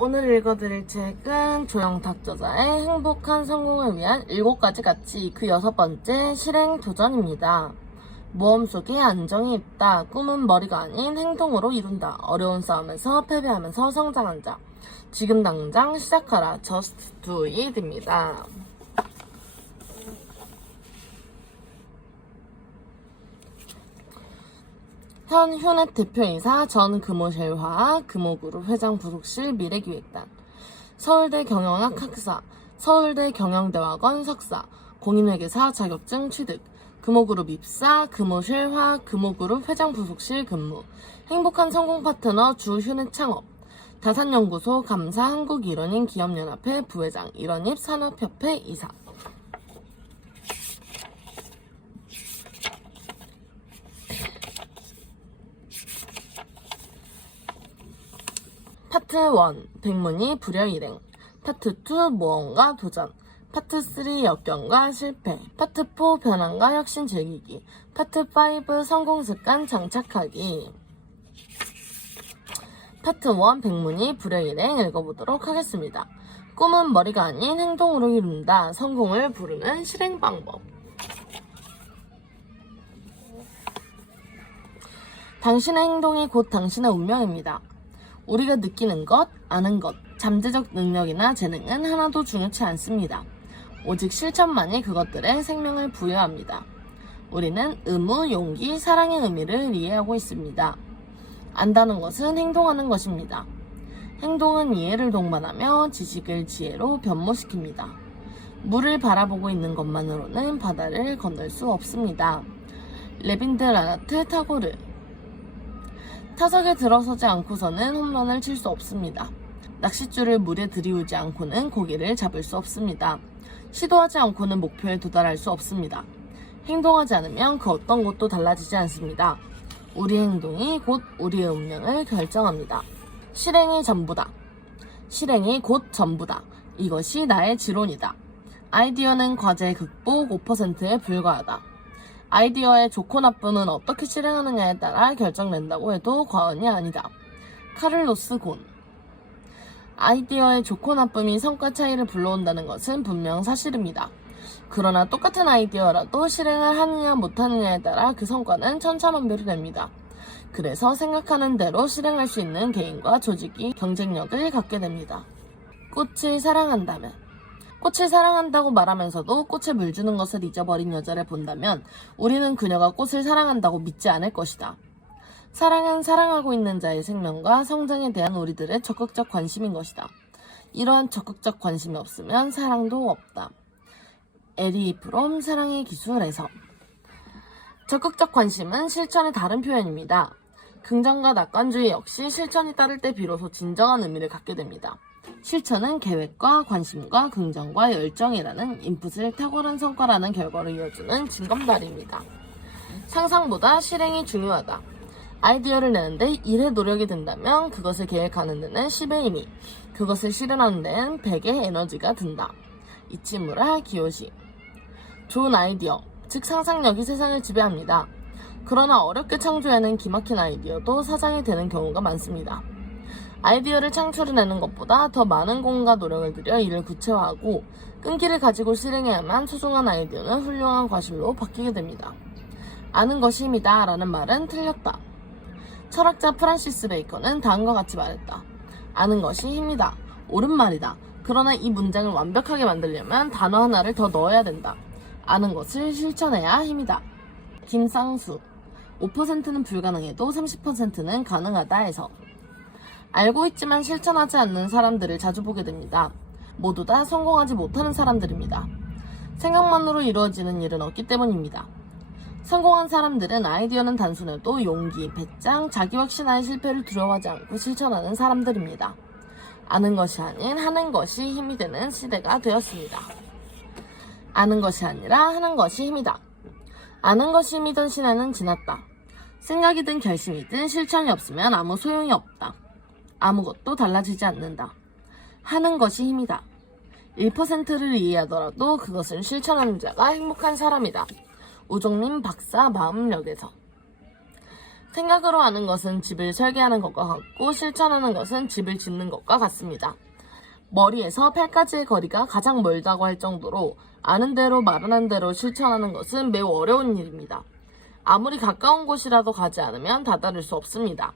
오늘 읽어드릴 책은 조영탁 저자의 행복한 성공을 위한 7가지 가치 그 6번째 실행 도전입니다. 모험 속에 안정이 있다. 꿈은 머리가 아닌 행동으로 이룬다. 어려운 싸움에서 패배하면서 성장한 자. 지금 당장 시작하라. Just do it입니다. 현 휴넷 대표이사 전 금호실화 금호그룹 회장 부속실 미래기획단 서울대 경영학 학사 서울대 경영대학원 석사 공인회계사 자격증 취득 금호그룹 입사 금호실화 금호그룹 회장 부속실 근무 행복한 성공 파트너 주 휴넷 창업 다산연구소 감사 한국일원인 기업연합회 부회장 일원입 산업협회 이사 파트 1. 백문이 불여일행 파트 2. 모험과 도전 파트 3. 역경과 실패 파트 4. 변환과 혁신 즐기기 파트 5. 성공습관 장착하기 파트 1. 백문이 불여일행 읽어보도록 하겠습니다. 꿈은 머리가 아닌 행동으로 이룬다. 성공을 부르는 실행 방법. 당신의 행동이 곧 당신의 운명입니다. 우리가 느끼는 것, 아는 것, 잠재적 능력이나 재능은 하나도 중요치 않습니다. 오직 실천만이 그것들의 생명을 부여합니다. 우리는 의무, 용기, 사랑의 의미를 이해하고 있습니다. 안다는 것은 행동하는 것입니다. 행동은 이해를 동반하며 지식을 지혜로 변모시킵니다. 물을 바라보고 있는 것만으로는 바다를 건널 수 없습니다. 레빈드라나트 타고르 타석에 들어서지 않고서는 홈런을 칠 수 없습니다. 낚싯줄을 물에 들이우지 않고는 고기를 잡을 수 없습니다. 시도하지 않고는 목표에 도달할 수 없습니다. 행동하지 않으면 그 어떤 것도 달라지지 않습니다. 우리 행동이 곧 우리의 운명을 결정합니다. 실행이 전부다. 실행이 곧 전부다. 이것이 나의 지론이다. 아이디어는 과제 극복 5%에 불과하다. 아이디어의 좋고 나쁨은 어떻게 실행하느냐에 따라 결정된다고 해도 과언이 아니다. 카를로스 곤 아이디어의 좋고 나쁨이 성과 차이를 불러온다는 것은 분명 사실입니다. 그러나 똑같은 아이디어라도 실행을 하느냐 못하느냐에 따라 그 성과는 천차만별이 됩니다. 그래서 생각하는 대로 실행할 수 있는 개인과 조직이 경쟁력을 갖게 됩니다. 꽃을 사랑한다면 꽃을 사랑한다고 말하면서도 꽃에 물 주는 것을 잊어버린 여자를 본다면 우리는 그녀가 꽃을 사랑한다고 믿지 않을 것이다. 사랑은 사랑하고 있는 자의 생명과 성장에 대한 우리들의 적극적 관심인 것이다. 이러한 적극적 관심이 없으면 사랑도 없다. 에리 프롬 사랑의 기술에서 적극적 관심은 실천의 다른 표현입니다. 긍정과 낙관주의 역시 실천이 따를 때 비로소 진정한 의미를 갖게 됩니다. 실천은 계획과 관심과 긍정과 열정이라는 인풋을 탁월한 성과라는 결과로 이어주는 징검다리입니다. 상상보다 실행이 중요하다. 아이디어를 내는데 1의 노력이 든다면 그것을 계획하는 데는 10의 힘이, 그것을 실현하는 데는 100의 에너지가 든다. 이치무라 기요시 좋은 아이디어, 즉 상상력이 세상을 지배합니다. 그러나 어렵게 창조해낸 기막힌 아이디어도 사장이 되는 경우가 많습니다. 아이디어를 창출해내는 것보다 더 많은 공과 노력을 들여 이를 구체화하고 끈기를 가지고 실행해야만 소중한 아이디어는 훌륭한 과실로 바뀌게 됩니다. 아는 것이 힘이다 라는 말은 틀렸다. 철학자 프란시스 베이컨은 다음과 같이 말했다. 아는 것이 힘이다. 옳은 말이다. 그러나 이 문장을 완벽하게 만들려면 단어 하나를 더 넣어야 된다. 아는 것을 실천해야 힘이다. 김상수 5%는 불가능해도 30%는 가능하다 해서 알고 있지만 실천하지 않는 사람들을 자주 보게 됩니다. 모두 다 성공하지 못하는 사람들입니다. 생각만으로 이루어지는 일은 없기 때문입니다. 성공한 사람들은 아이디어는 단순해도 용기, 배짱, 자기 확신하에 실패를 두려워하지 않고 실천하는 사람들입니다. 아는 것이 아닌 하는 것이 힘이 되는 시대가 되었습니다. 아는 것이 아니라 하는 것이 힘이다. 아는 것이 힘이던 시대는 지났다. 생각이든 결심이든 실천이 없으면 아무 소용이 없다. 아무것도 달라지지 않는다. 하는 것이 힘이다. 1%를 이해하더라도 그것을 실천하는 자가 행복한 사람이다. 우종님 박사 마음력에서 생각으로 하는 것은 집을 설계하는 것과 같고 실천하는 것은 집을 짓는 것과 같습니다. 머리에서 팔까지의 거리가 가장 멀다고 할 정도로 아는 대로 말하는 대로 실천하는 것은 매우 어려운 일입니다. 아무리 가까운 곳이라도 가지 않으면 다다를 수 없습니다.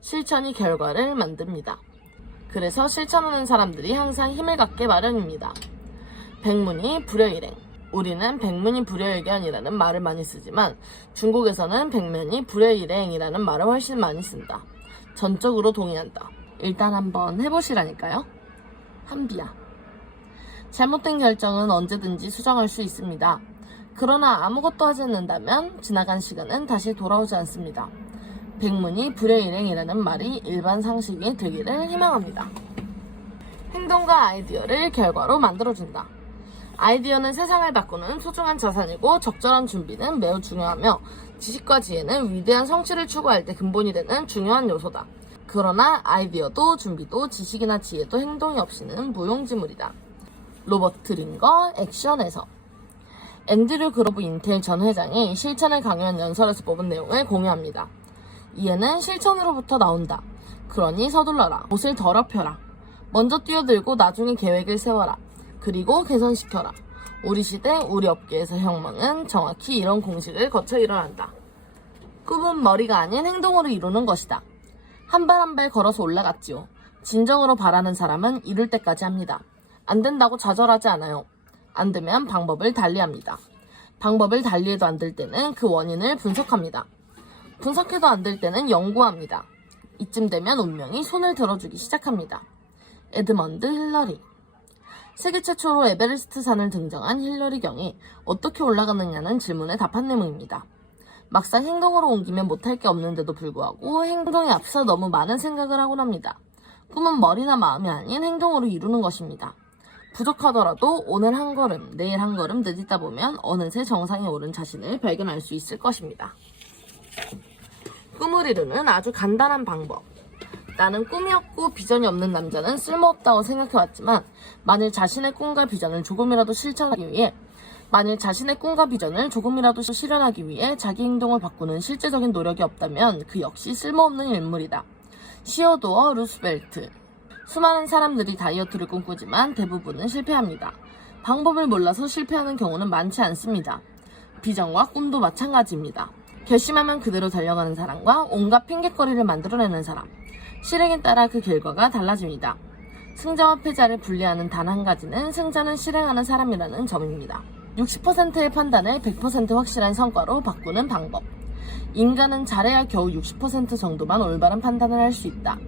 실천이 결과를 만듭니다. 그래서 실천하는 사람들이 항상 힘을 갖게 마련입니다. 백문이 불여일행. 우리는 백문이 불여일견이라는 말을 많이 쓰지만 중국에서는 백면이 불여일행이라는 말을 훨씬 많이 쓴다. 전적으로 동의한다. 일단 한번 해보시라니까요. 한비야. 잘못된 결정은 언제든지 수정할 수 있습니다. 그러나 아무것도 하지 않는다면 지나간 시간은 다시 돌아오지 않습니다. 백문이 불여일행이라는 말이 일반 상식이 되기를 희망합니다. 행동과 아이디어를 결과로 만들어준다. 아이디어는 세상을 바꾸는 소중한 자산이고 적절한 준비는 매우 중요하며 지식과 지혜는 위대한 성취를 추구할 때 근본이 되는 중요한 요소다. 그러나 아이디어도 준비도 지식이나 지혜도 행동이 없이는 무용지물이다. 로버트 링거 액션에서 앤드류 그로브 인텔 전 회장이 실천을 강요한 연설에서 뽑은 내용을 공유합니다. 이해는 실천으로부터 나온다. 그러니 서둘러라. 옷을 더럽혀라. 먼저 뛰어들고 나중에 계획을 세워라. 그리고 개선시켜라. 우리 시대, 우리 업계에서 혁명은 정확히 이런 공식을 거쳐 일어난다. 꿈은 머리가 아닌 행동으로 이루는 것이다. 한 발 한 발 걸어서 올라갔지요. 진정으로 바라는 사람은 이룰 때까지 합니다. 안 된다고 좌절하지 않아요. 안 되면 방법을 달리합니다. 방법을 달리해도 안 될 때는 그 원인을 분석합니다. 분석해도 안 될 때는 연구합니다. 이쯤 되면 운명이 손을 들어주기 시작합니다. 에드먼드 힐러리. 세계 최초로 에베레스트 산을 등정한 힐러리 경이 어떻게 올라가느냐는 질문에 답한 내용입니다. 막상 행동으로 옮기면 못할 게 없는데도 불구하고 행동에 앞서 너무 많은 생각을 하곤 합니다. 꿈은 머리나 마음이 아닌 행동으로 이루는 것입니다. 부족하더라도 오늘 한 걸음, 내일 한 걸음 내딛다 보면 어느새 정상에 오른 자신을 발견할 수 있을 것입니다. 꿈을 이루는 아주 간단한 방법. 나는 꿈이 없고 비전이 없는 남자는 쓸모없다고 생각해왔지만 만일 자신의 꿈과 비전을 조금이라도 실현하기 위해 자기 행동을 바꾸는 실제적인 노력이 없다면 그 역시 쓸모없는 인물이다. 시어도어 루스벨트. 수많은 사람들이 다이어트를 꿈꾸지만 대부분은 실패합니다. 방법을 몰라서 실패하는 경우는 많지 않습니다. 비전과 꿈도 마찬가지입니다. 결심하면 그대로 달려가는 사람과 온갖 핑곗거리를 만들어내는 사람. 실행에 따라 그 결과가 달라집니다. 승자와 패자를 분리하는 단 한 가지는 승자는 실행하는 사람이라는 점입니다. 60%의 판단을 100% 확실한 성과로 바꾸는 방법. 인간은 잘해야 겨우 60% 정도만 올바른 판단을 할 수 있다.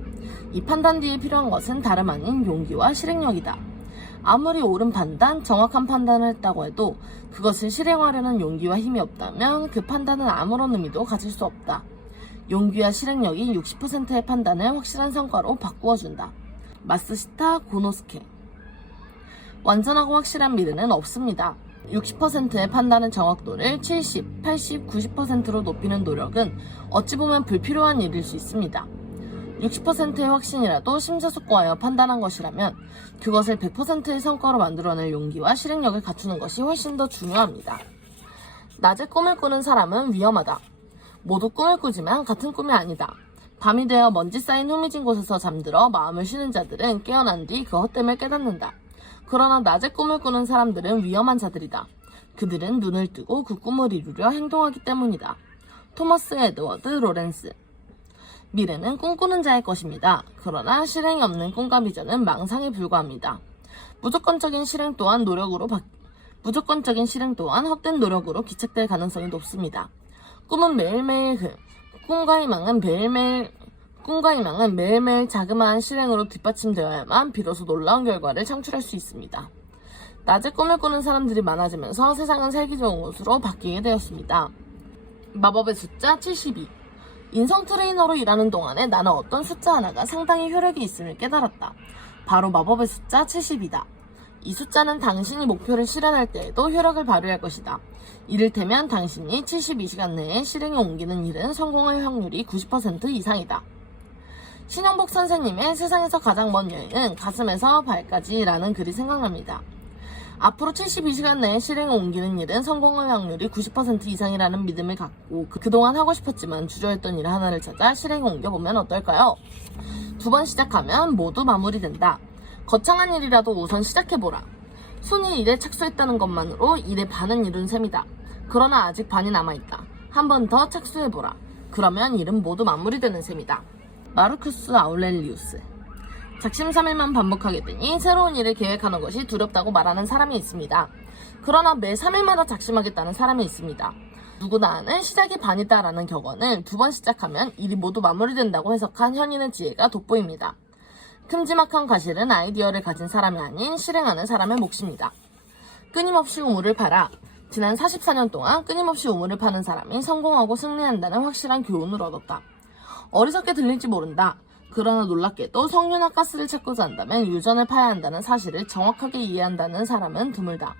이 판단 뒤에 필요한 것은 다름 아닌 용기와 실행력이다. 아무리 옳은 판단, 정확한 판단을 했다고 해도 그것을 실행하려는 용기와 힘이 없다면 그 판단은 아무런 의미도 가질 수 없다. 용기와 실행력이 60%의 판단을 확실한 성과로 바꾸어준다. 마스시타 고노스케. 완전하고 확실한 미래는 없습니다. 60%의 판단의 정확도를 70, 80, 90%로 높이는 노력은 어찌 보면 불필요한 일일 수 있습니다. 60%의 확신이라도 심사숙고하여 판단한 것이라면 그것을 100%의 성과로 만들어낼 용기와 실행력을 갖추는 것이 훨씬 더 중요합니다. 낮에 꿈을 꾸는 사람은 위험하다. 모두 꿈을 꾸지만 같은 꿈이 아니다. 밤이 되어 먼지 쌓인 흐미진 곳에서 잠들어 마음을 쉬는 자들은 깨어난 뒤 그 헛됨을 깨닫는다. 그러나 낮에 꿈을 꾸는 사람들은 위험한 자들이다. 그들은 눈을 뜨고 그 꿈을 이루려 행동하기 때문이다. 토머스 에드워드 로렌스. 미래는 꿈꾸는 자의 것입니다. 그러나 실행이 없는 꿈과 비전은 망상에 불과합니다. 무조건적인 실행 또한 헛된 노력으로 기착될 가능성이 높습니다. 꿈은 매일매일 꿈과 희망은 매일매일 자그마한 실행으로 뒷받침되어야만 비로소 놀라운 결과를 창출할 수 있습니다. 낮에 꿈을 꾸는 사람들이 많아지면서 세상은 살기 좋은 곳으로 바뀌게 되었습니다. 마법의 숫자 72. 인성 트레이너로 일하는 동안에 나는 어떤 숫자 하나가 상당히 효력이 있음을 깨달았다. 바로 마법의 숫자 70이다. 이 숫자는 당신이 목표를 실현할 때에도 효력을 발휘할 것이다. 이를테면 당신이 72시간 내에 실행에 옮기는 일은 성공할 확률이 90% 이상이다. 신영복 선생님의 세상에서 가장 먼 여행은 가슴에서 발까지라는 글이 생각납니다. 앞으로 72시간 내에 실행에 옮기는 일은 성공할 확률이 90% 이상이라는 믿음을 갖고 그동안 하고 싶었지만 주저했던 일 하나를 찾아 실행에 옮겨보면 어떨까요? 2번 시작하면 모두 마무리된다. 거창한 일이라도 우선 시작해보라. 손이 일에 착수했다는 것만으로 일의 반은 이룬 셈이다. 그러나 아직 반이 남아있다. 한 번 더 착수해보라. 그러면 일은 모두 마무리되는 셈이다. 마르쿠스 아우렐리우스. 작심삼일만 반복하게 되니 새로운 일을 계획하는 것이 두렵다고 말하는 사람이 있습니다. 그러나 매 3일마다 작심하겠다는 사람이 있습니다. 누구나 아는 시작이 반이다라는 격언은 2번 시작하면 일이 모두 마무리된다고 해석한 현인의 지혜가 돋보입니다. 큼지막한 과실은 아이디어를 가진 사람이 아닌 실행하는 사람의 몫입니다. 끊임없이 우물을 팔아. 지난 44년 동안 끊임없이 우물을 파는 사람이 성공하고 승리한다는 확실한 교훈을 얻었다. 어리석게 들릴지 모른다. 그러나 놀랍게도 석유나 가스를 찾고자 한다면 유전을 파야 한다는 사실을 정확하게 이해한다는 사람은 드물다.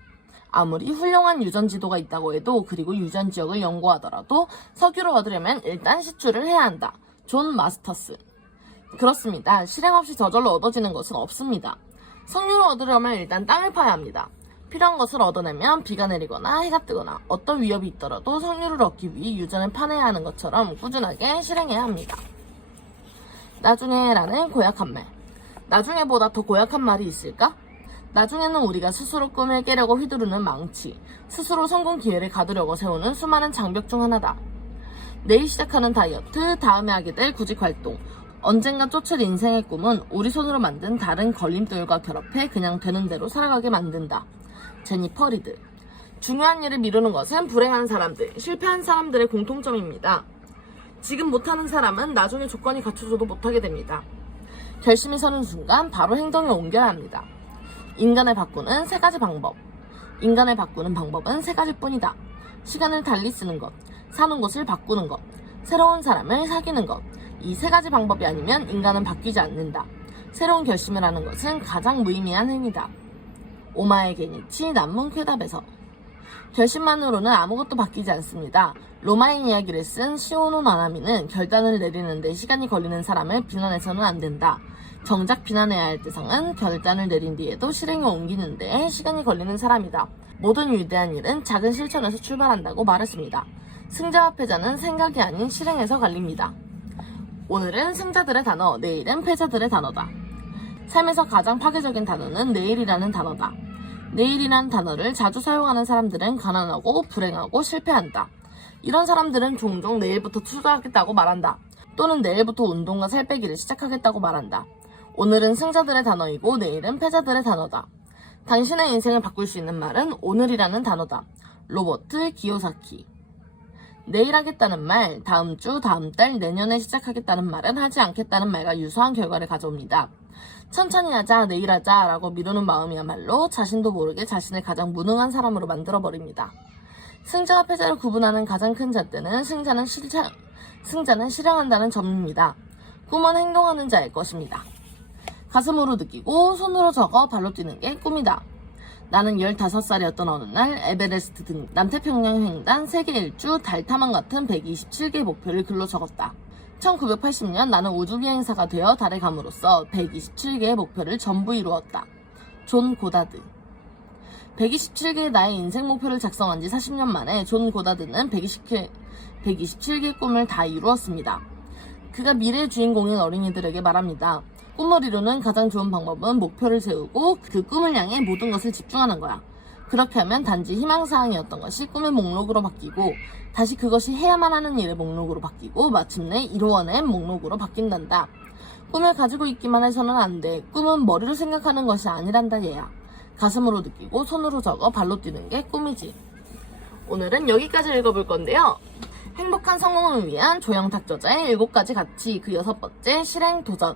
아무리 훌륭한 유전 지도가 있다고 해도 그리고 유전 지역을 연구하더라도 석유를 얻으려면 일단 시추를 해야 한다. 존 마스터스. 그렇습니다. 실행 없이 저절로 얻어지는 것은 없습니다. 석유를 얻으려면 일단 땅을 파야 합니다. 필요한 것을 얻어내면 비가 내리거나 해가 뜨거나 어떤 위협이 있더라도 석유를 얻기 위해 유전을 파내야 하는 것처럼 꾸준하게 실행해야 합니다. 나중에라는 고약한 말. 나중에보다 더 고약한 말이 있을까? 나중에는 우리가 스스로 꿈을 깨려고 휘두르는 망치, 스스로 성공 기회를 가두려고 세우는 수많은 장벽 중 하나다. 내일 시작하는 다이어트, 다음에 하게 될 구직 활동, 언젠가 쫓을 인생의 꿈은 우리 손으로 만든 다른 걸림돌과 결합해 그냥 되는 대로 살아가게 만든다. 제니퍼 리드. 중요한 일을 미루는 것은 불행한 사람들, 실패한 사람들의 공통점입니다. 지금 못하는 사람은 나중에 조건이 갖춰져도 못하게 됩니다. 결심이 서는 순간 바로 행동에 옮겨야 합니다. 인간을 바꾸는 3가지 방법. 인간을 바꾸는 방법은 3가지 뿐이다. 시간을 달리 쓰는 것, 사는 곳을 바꾸는 것, 새로운 사람을 사귀는 것. 이 3가지 방법이 아니면 인간은 바뀌지 않는다. 새로운 결심을 하는 것은 가장 무의미한 행위다. 오마에 게니치 난문 쾌답에서. 결심만으로는 아무것도 바뀌지 않습니다. 로마인 이야기를 쓴 시오노 나나미는 결단을 내리는 데 시간이 걸리는 사람을 비난해서는 안 된다. 정작 비난해야 할 대상은 결단을 내린 뒤에도 실행에 옮기는 데 시간이 걸리는 사람이다. 모든 위대한 일은 작은 실천에서 출발한다고 말했습니다. 승자와 패자는 생각이 아닌 실행에서 갈립니다. 오늘은 승자들의 단어, 내일은 패자들의 단어다. 삶에서 가장 파괴적인 단어는 내일이라는 단어다. 내일이라는 단어를 자주 사용하는 사람들은 가난하고 불행하고 실패한다. 이런 사람들은 종종 내일부터 투자하겠다고 말한다. 또는 내일부터 운동과 살 빼기를 시작하겠다고 말한다. 오늘은 승자들의 단어이고 내일은 패자들의 단어다. 당신의 인생을 바꿀 수 있는 말은 오늘이라는 단어다. 로버트 기요사키. 내일 하겠다는 말, 다음 주, 다음 달, 내년에 시작하겠다는 말은 하지 않겠다는 말과 유사한 결과를 가져옵니다. 천천히 하자, 내일 하자 라고 미루는 마음이야말로 자신도 모르게 자신을 가장 무능한 사람으로 만들어버립니다. 승자와 패자를 구분하는 가장 큰 잣대는 승자는 실행한다는 점입니다. 꿈은 행동하는 자의 것입니다. 가슴으로 느끼고 손으로 적어 발로 뛰는 게 꿈이다. 나는 15살이었던 어느 날 에베레스트 등 남태평양 횡단, 세계 일주, 달 탐험 같은 127개의 목표를 글로 적었다. 1980년 나는 우주비행사가 되어 달에 감으로써 127개의 목표를 전부 이루었다. 존 고다드. 127개의 나의 인생 목표를 작성한 지 40년 만에 존 고다드는 127개의 꿈을 다 이루었습니다. 그가 미래의 주인공인 어린이들에게 말합니다. 꿈을 이루는 가장 좋은 방법은 목표를 세우고 그 꿈을 향해 모든 것을 집중하는 거야. 그렇게 하면 단지 희망사항이었던 것이 꿈의 목록으로 바뀌고 다시 그것이 해야만 하는 일의 목록으로 바뀌고 마침내 이루어낸 목록으로 바뀐단다. 꿈을 가지고 있기만 해서는 안 돼. 꿈은 머리로 생각하는 것이 아니란다 얘야. 가슴으로 느끼고 손으로 적어 발로 뛰는 게 꿈이지. 오늘은 여기까지 읽어볼 건데요. 행복한 성공을 위한 조영탁 저자의 7가지 가치, 그 6번째 실행 도전.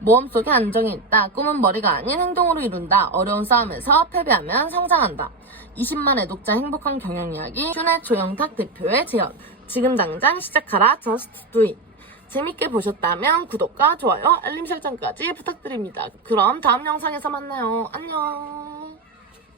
모험 속에 안정이 있다. 꿈은 머리가 아닌 행동으로 이룬다. 어려운 싸움에서 패배하면 성장한다. 20만 애독자 행복한 경영 이야기, 슈넷 조영탁 대표의 재현. 지금 당장 시작하라. Just do it. 재밌게 보셨다면 구독과 좋아요, 알림 설정까지 부탁드립니다. 그럼 다음 영상에서 만나요. 안녕.